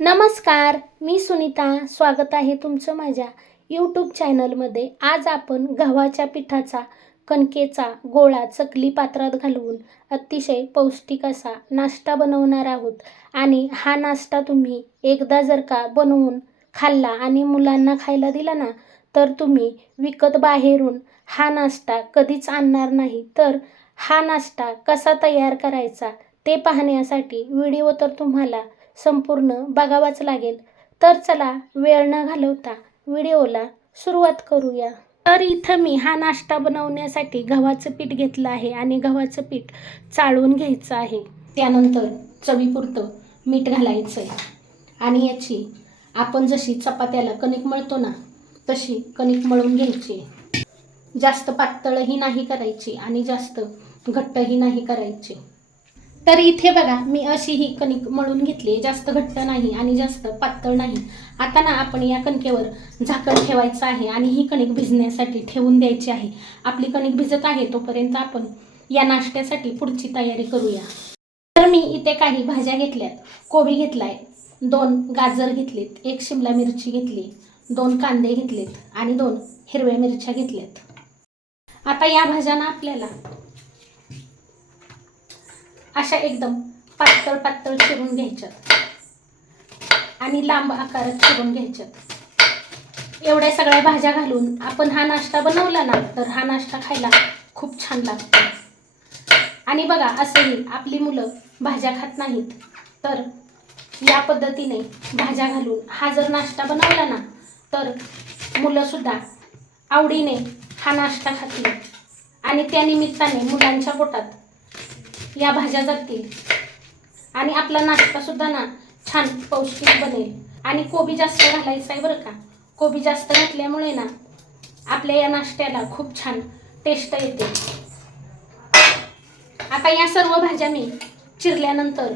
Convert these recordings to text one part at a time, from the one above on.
नमस्कार मी सुनीता. स्वागत आहे तुमचं माझ्या यूट्यूब चॅनलमध्ये आज आपण गव्हाच्या पिठाचा कणकेचा गोळा चकली पात्रात घालवून अतिशय पौष्टिक असा नाश्ता बनवणार आहोत. आणि हा नाश्ता तुम्ही एकदा जर का बनवून खाल्ला आणि मुलांना खायला दिला ना तर तुम्ही विकत बाहेरून हा नाश्ता कधीच आणणार नाही. तर हा नाश्ता कसा तयार करायचा ते पाहण्यासाठी व्हिडिओ तर तुम्हाला संपूर्ण बघावाच लागेल. तर चला वेळ न घालवता व्हिडिओला सुरुवात करूया. तर इथं मी हा नाश्ता बनवण्यासाठी गव्हाचं पीठ घेतलं आहे आणि गव्हाचं पीठ चाळून घ्यायचं आहे. त्यानंतर चवीपुरतं मीठ घालायचं आहे आणि याची आपण जशी चपात्याला कणिक मळतो ना तशी कणिक मळून घ्यायची. जास्त पातळही नाही करायची आणि जास्त घट्टही नाही करायची. तर इथे बघा मी अशी ही कणिक मळून घेतली जास्त घट्ट नाही आणि जास्त पातळ नाही. आता ना आपण या कणकेवर झाकण ठेवायचं आहे आणि ही कणिक भिजण्यासाठी ठेवून द्यायची आहे. आपली कणिक भिजत आहे तोपर्यंत आपण या नाश्त्यासाठी पुढची तयारी करूया. तर मी इथे काही भाज्या घेतल्यात. कोबी घेतलाय दोन गाजर घेतलेत एक शिमला मिरची घेतली दोन कांदे घेतलेत आणि दोन हिरव्या मिरच्या घेतल्यात. आता या भाज्यांना आपल्याला अशा एकदम पातळ पातळ चिरून घ्यायच्यात आणि लांब आकारात चिरून घ्यायच्यात एवढ्या सगळ्या भाज्या घालून आपण हा नाश्ता बनवला ना तर हा नाश्ता खायला खूप छान लागतो. आणि बघा असंही आपली मुलं भाज्या खात नाहीत तर या पद्धतीने भाज्या घालून हा जर नाश्ता बनवला ना तर मुलंसुद्धा आवडीने हा नाश्ता खातील. आणि त्या निमित्ताने मुलांच्या पोटात या भाज्या जातील आणि आपला नाश्ता सुद्धा ना छान पौष्टिक बनेल. आणि कोबी जास्त घालायचं आहे बरं का? कोबी जास्त घातल्यामुळे ना आपल्या या नाश्त्याला खूप छान टेस्ट येते. आता या सर्व भाज्या मी चिरल्यानंतर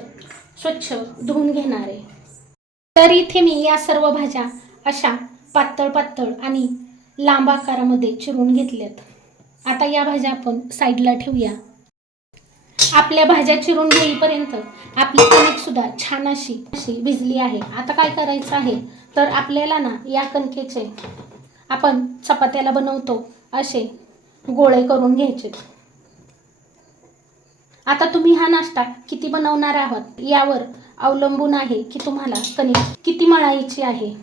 स्वच्छ धुवून घेणार आहे. तर इथे मी या सर्व भाज्या अशा पातळ पातळ आणि लांब आकारामध्ये चिरून घेतल्यात. आता या भाज्या आपण साईडला ठेवूया. आपल्या भाज्या चिरून घेईपर्यंत आपली कणिक सुद्धा छान अशी अशी भिजली आहे. आता काय करायचं आहे? तर आपल्याला ना या कणकेचे आपण चपात्याला बनवतो असे गोळे करून घ्यायचे. आता तुम्ही हा नाश्ता किती बनवणार आहात यावर अवलंबून आहे की तुम्हाला कणिक किती मळायची आहे?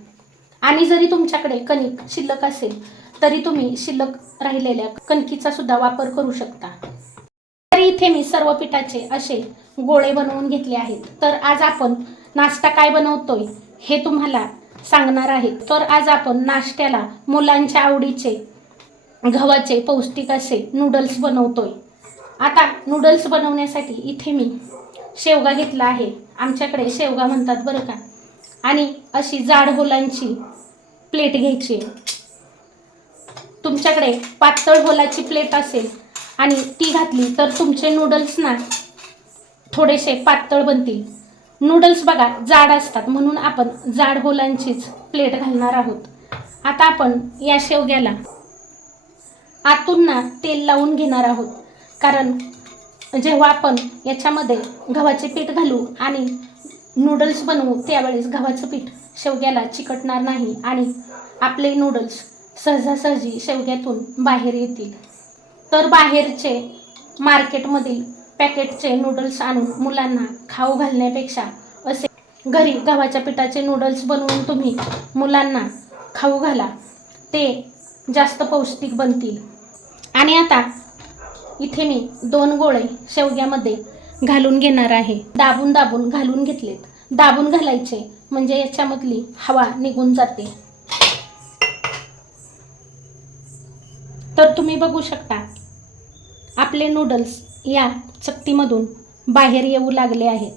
आणि जरी तुमच्याकडे कणिक शिल्लक असेल तरी तुम्ही शिल्लक राहिलेल्या कणकीचा सुद्धा वापर करू शकता. इथे मी सर्व पिठाचे असे गोळे बनवून घेतले आहेत. तर आज आपण नाश्ता काय बनवतोय हे तुम्हाला सांगणार आहे. तर आज आपण नाश्त्याला मुलांच्या आवडीचे गव्हाचे पौष्टिक असे नूडल्स बनवतोय. आता नूडल्स बनवण्यासाठी इथे मी शेवगा घेतला आहे. आमच्याकडे शेवगा म्हणतात बरं का. आणि अशी जाड होलांची प्लेट घ्यायची. तुमच्याकडे पातळ होलाची प्लेट असेल आणि ती घातली तर तुमचे नूडल्स ना थोडेसे पातळ बनतील. नूडल्स बघा जाड असतात. म्हणून आपण जाड होलांचीच प्लेट घालणार आहोत. आता आपण या शेवग्याला आतून ना तेल लावून घेणार आहोत. कारण जेव्हा आपण याच्यामध्ये गव्हाचे पीठ घालू आणि नूडल्स बनवू त्यावेळेस गव्हाचं पीठ शेवग्याला चिकटणार नाही आणि आपले नूडल्स सहजासहजी शेवग्यातून बाहेर येतील. तर बाहेरचे मार्केटमधील पॅकेटचे नूडल्स आणून मुलांना खाऊ घालण्यापेक्षा असे घरी गव्हाच्या पिठाचे नूडल्स बनवून तुम्ही मुलांना खाऊ घाला. ते जास्त पौष्टिक बनतील. आणि आता इथे मी दोन गोळे शेवग्यामध्ये घालून घेणार आहे. दाबून दाबून घालून घेतलेत. दाबून घालायचे म्हणजे याच्यामधली हवा निघून जाते. तर तुम्ही बघू शकता आपले नूडल्स या चकतीमधून बाहेर येऊ लागले आहेत.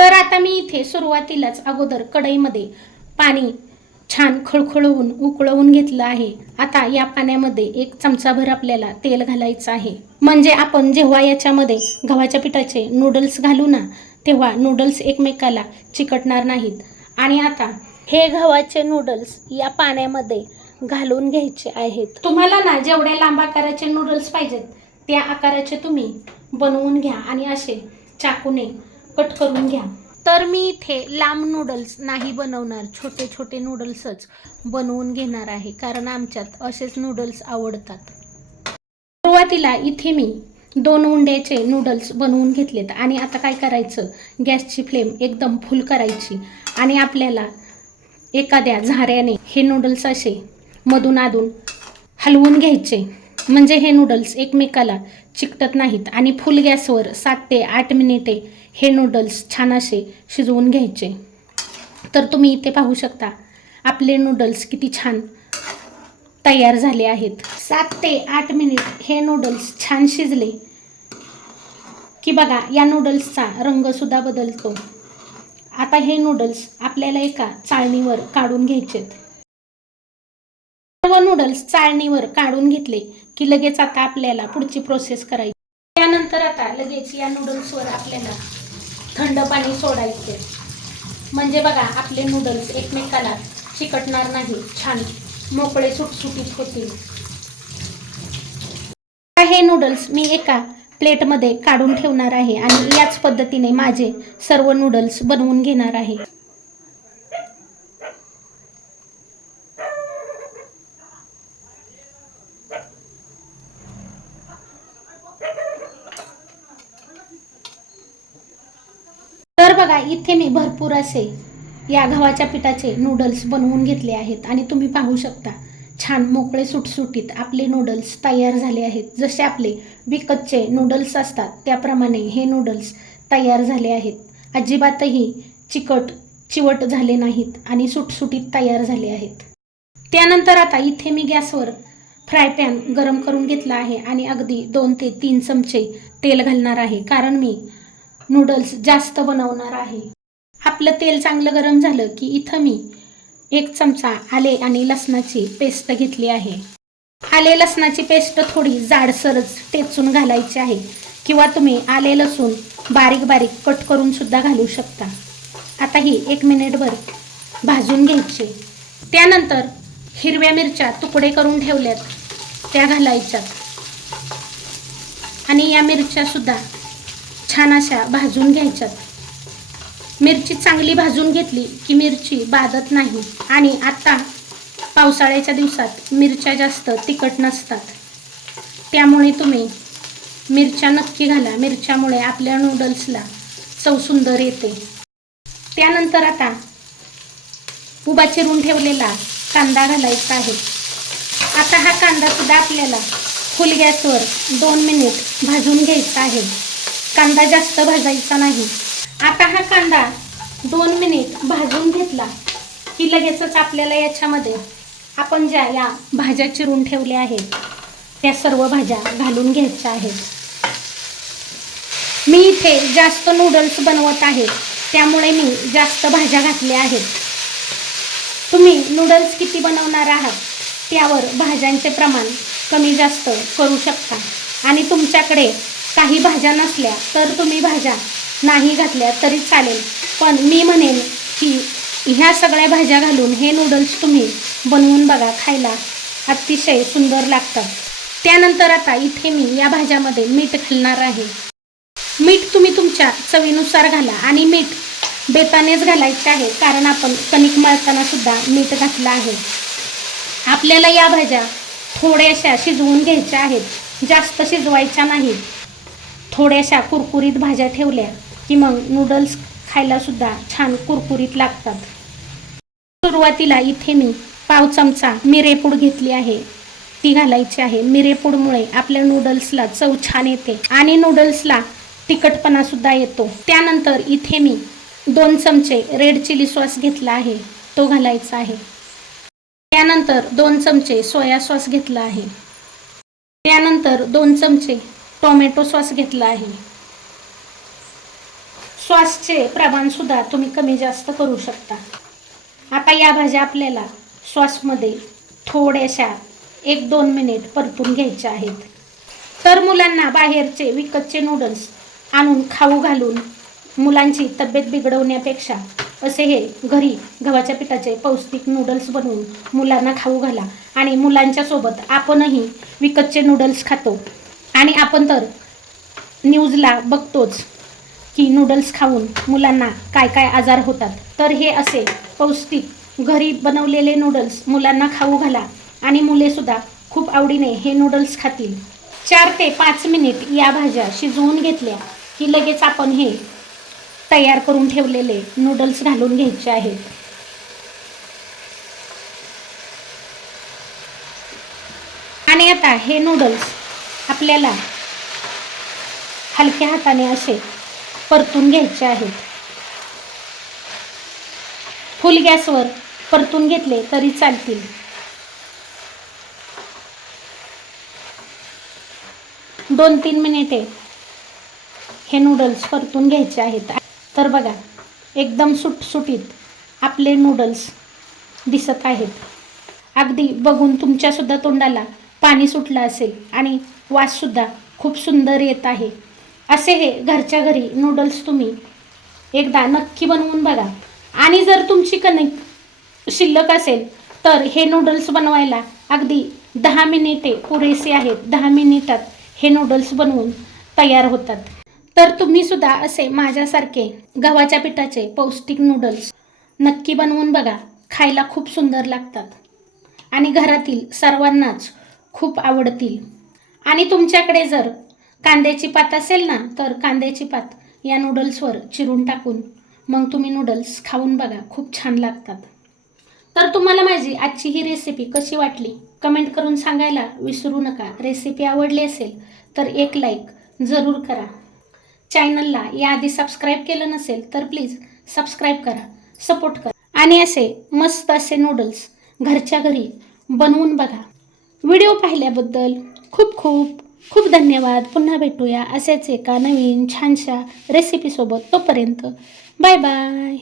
तर आता मी इथे सुरुवातीलाच अगोदर कढईमध्ये पाणी छान खळखळवून उकळवून घेतलं आहे. आता या पाण्यामध्ये एक चमचाभर आपल्याला तेल घालायचं आहे. म्हणजे आपण जेव्हा याच्यामध्ये गव्हाच्या पिठाचे नूडल्स घालू ना तेव्हा नूडल्स एकमेकाला चिकटणार नाहीत. आणि आता हे गव्हाचे नूडल्स या पाण्यामध्ये घालून घ्यायचे आहेत. तुम्हाला ना जेवढ्या लांब आकाराचे नूडल्स पाहिजेत त्या आकाराचे तुम्ही बनवून घ्या आणि असे चाकूने कट करून घ्या. तर मी इथे लांब नूडल्स नाही बनवणार छोटे छोटे नूडल्सच बनवून घेणार आहे कारण आमच्यात असेच नूडल्स आवडतात. सुरुवातीला इथे मी दोन उंड्याचे नूडल्स बनवून घेतलेत आणि आता काय करायचं? गॅसची फ्लेम एकदम फुल करायची आणि आपल्याला एखाद्या झाऱ्याने हे नूडल्स असे मधून आधून हलवून घ्यायचे. म्हणजे हे नूडल्स एकमेकाला चिकटत नाहीत. आणि फुल गॅसवर सात ते आठ मिनिटे हे नूडल्स छान असे शिजवून घ्यायचे. तर तुम्ही इथे पाहू शकता आपले नूडल्स किती छान तयार झाले आहेत. सात ते आठ मिनिट हे नूडल्स छान शिजले की बघा या नूडल्सचा रंगसुद्धा बदलतो. आता हे नूडल्स आपल्याला एका चाळणीवर काढून घ्यायचेत. सर्व नूडल्स चाळणीवर काढून घेतले की लगेच आता आपल्याला पुढची प्रोसेस करायची. त्यानंतर आता लगेच या नूडल्सवर आपल्याला थंड पाणी सोडायचे म्हणजे बघा आपले नूडल्स एकमेकाला चिकटणार नाही. छान मोकळे सुटसुटीत होतील. हे नूडल्स मी एका प्लेटमध्ये काढून ठेवणार आहे आणि याच पद्धतीने माझे सर्व नूडल्स बनवून घेणार आहे. बघा इथे मी भरपूर असे या गव्हाच्या पिठाचे नूडल्स बनवून घेतले आहेत. आणि तुम्ही पाहू शकता छान मोकळे सुटसुटीत आपले नूडल्स तयार झाले आहेत. जसे आपले विकतचे नूडल्स असतात त्याप्रमाणे हे नूडल्स तयार झाले आहेत. अजिबातही चिकट चिवट झाले नाहीत आणि सुटसुटीत तयार झाले आहेत. त्यानंतर आता इथे मी गॅसवर फ्राय पॅन गरम करून घेतला आहे आणि अगदी दोन ते तीन चमचे तेल घालणार आहे. कारण मी नूडल्स जास्त बनवणार आहे. आपलं तेल चांगलं गरम झालं की इथं मी एक चमचा आले आणि लसणाची पेस्ट घेतली आहे. आले लसणाची पेस्ट थोडी जाडसरच टेचून घालायची आहे किंवा तुम्ही आले लसूण बारीक बारीक कट करून सुद्धा घालू शकता. आता ही एक मिनिटभर भाजून घ्यायची. त्यानंतर हिरव्या मिरच्या तुकडे करून ठेवल्यात. त्या घालायच्यात आणि या मिरच्या सुद्धा छान अशा भाजून घ्यायच्यात. मिरची चांगली भाजून घेतली की मिरची बाधत नाही आणि आता पावसाळ्याच्या दिवसात मिरच्या जास्त तिखट नसतात. त्यामुळे तुम्ही मिरच्या नक्की घाला. मिरच्यामुळे आपल्या नूडल्सला चव सुंदर येते. त्यानंतर आता उभा चिरून ठेवलेला कांदा घालायचा आहे. आता हा कांदा सुद्धा आपल्याला फुल गॅसवर दोन मिनिट भाजून घ्यायचा आहे. कांदा जास्त भाजायचा नाही. आता हा कांदा दोन मिनिट भाजून घेतला की लगेचच आपल्याला याच्यामध्ये आपण ज्या या भाज्या चिरून ठेवल्या आहेत त्या सर्व भाज्या घालून घ्यायच्या आहेत. मी इथे जास्त नूडल्स बनवत आहे त्यामुळे मी जास्त भाज्या घातल्या आहेत. तुम्ही नूडल्स किती बनवणार आहात त्यावर भाज्यांचे प्रमाण कमी जास्त करू शकता. आणि तुमच्याकडे काही भाज्या नसल्या तर तुम्ही भाज्या नाही घातल्या तरी चालेल. पण मी म्हणेन की ह्या सगळ्या भाज्या घालून हे नूडल्स तुम्ही बनवून बघा खायला अतिशय सुंदर लागतात. त्यानंतर आता इथे मी या भाज्यामध्ये मीठ घालणार आहे. मीठ तुम्ही तुमच्या चवीनुसार घाला आणि मीठ बेतानेच घालायचे आहे कारण आपण कणिक मळताना सुद्धा मीठ घातलं आहे. आपल्याला या भाज्या थोड्याशा शिजवून घ्यायच्या आहेत जास्त शिजवायच्या नाहीत. थोड्याशा कुरकुरीत भाज्या ठेवल्या की मग नूडल्स खायलासुद्धा छान कुरकुरीत लागतात. सुरुवातीला इथे मी पाव चमचा मिरेपूड घेतली आहे. ती घालायची आहे. मिरेपूडमुळे आपल्या नूडल्सला चव छान येते आणि नूडल्सला तिखटपणासुद्धा येतो. त्यानंतर इथे मी दोन चमचे रेड चिली सॉस घेतला आहे. तो घालायचा आहे. त्यानंतर दोन चमचे सोया सॉस घेतला आहे. त्यानंतर दोन चमचे टोमॅटो सॉस घेतला आहे. सॉसचे प्रमाणसुद्धा तुम्ही कमी जास्त करू शकता. आता या भाज्या आपल्याला सॉसमध्ये थोड्याशा एक दोन मिनिट परतून घ्यायच्या आहेत. तर मुलांना बाहेरचे विकतचे नूडल्स आणून खाऊ घालून मुलांची तब्येत बिघडवण्यापेक्षा असे हे घरी गव्हाच्या पिठाचे पौष्टिक नूडल्स बनवून मुलांना खाऊ घाला आणि मुलांच्या सोबत आपणही विकतचे नूडल्स खातो. आणि आपण तर न्यूजला बघतोच की नूडल्स खाऊन मुलांना काय काय आजार होतात. तर हे असे पौष्टिक घरी बनवलेले नूडल्स मुलांना खाऊ घाला आणि मुलेसुद्धा खूप आवडीने हे नूडल्स खातील. चार ते पाच मिनिट या भाज्या शिजवून घेतल्या की लगेच आपण हे तयार करून ठेवलेले नूडल्स घालून घ्यायचे आहेत. आणि आता हे नूडल्स आपल्याला हलक्या हाताने असे परतून घ्यायचे आहेत फुल गॅसवर परतून घेतले तरी चालतील. दोन तीन मिनिटे हे नूडल्स परतून घ्यायचे आहेत. तर बघा एकदम सुटसुटीत आपले नूडल्स दिसत आहेत. अगदी बघून तुमच्यासुद्धा तोंडाला पाणी सुटलं असेल आणि वाससुद्धा खूप सुंदर येत आहे. असे हे घरच्या घरी नूडल्स तुम्ही एकदा नक्की बनवून बघा. आणि जर तुमची कणिक शिल्लक असेल तर हे नूडल्स बनवायला अगदी दहा मिनिटे पुरेसे आहेत. दहा मिनिटात हे नूडल्स बनवून तयार होतात. तर तुम्ही सुद्धा असे माझ्यासारखे गव्हाच्या पिठाचे पौष्टिक नूडल्स नक्की बनवून बघा. खायला खूप सुंदर लागतात. आणि घरातील सर्वांनाच खूप आवडतील. आणि तुमच्याकडे जर कांद्याची पात असेल ना तर कांद्याची पात या नूडल्सवर चिरून टाकून मग तुम्ही नूडल्स खाऊन बघा खूप छान लागतात. तर तुम्हाला माझी आजची ही रेसिपी कशी वाटली? कमेंट करून सांगायला विसरू नका. रेसिपी आवडली असेल तर एक लाईक जरूर करा. चॅनलला याआधी सबस्क्राईब केलं नसेल तर प्लीज सबस्क्राईब करा सपोर्ट करा. आणि असे मस्त असे नूडल्स घरच्या घरी बनवून बघा. व्हिडिओ पाहिल्याबद्दल खूप खूप खूप धन्यवाद. पुन्हा भेटूया असेच एका नवीन छानशा रेसिपीसोबत तोपर्यंत. Bye bye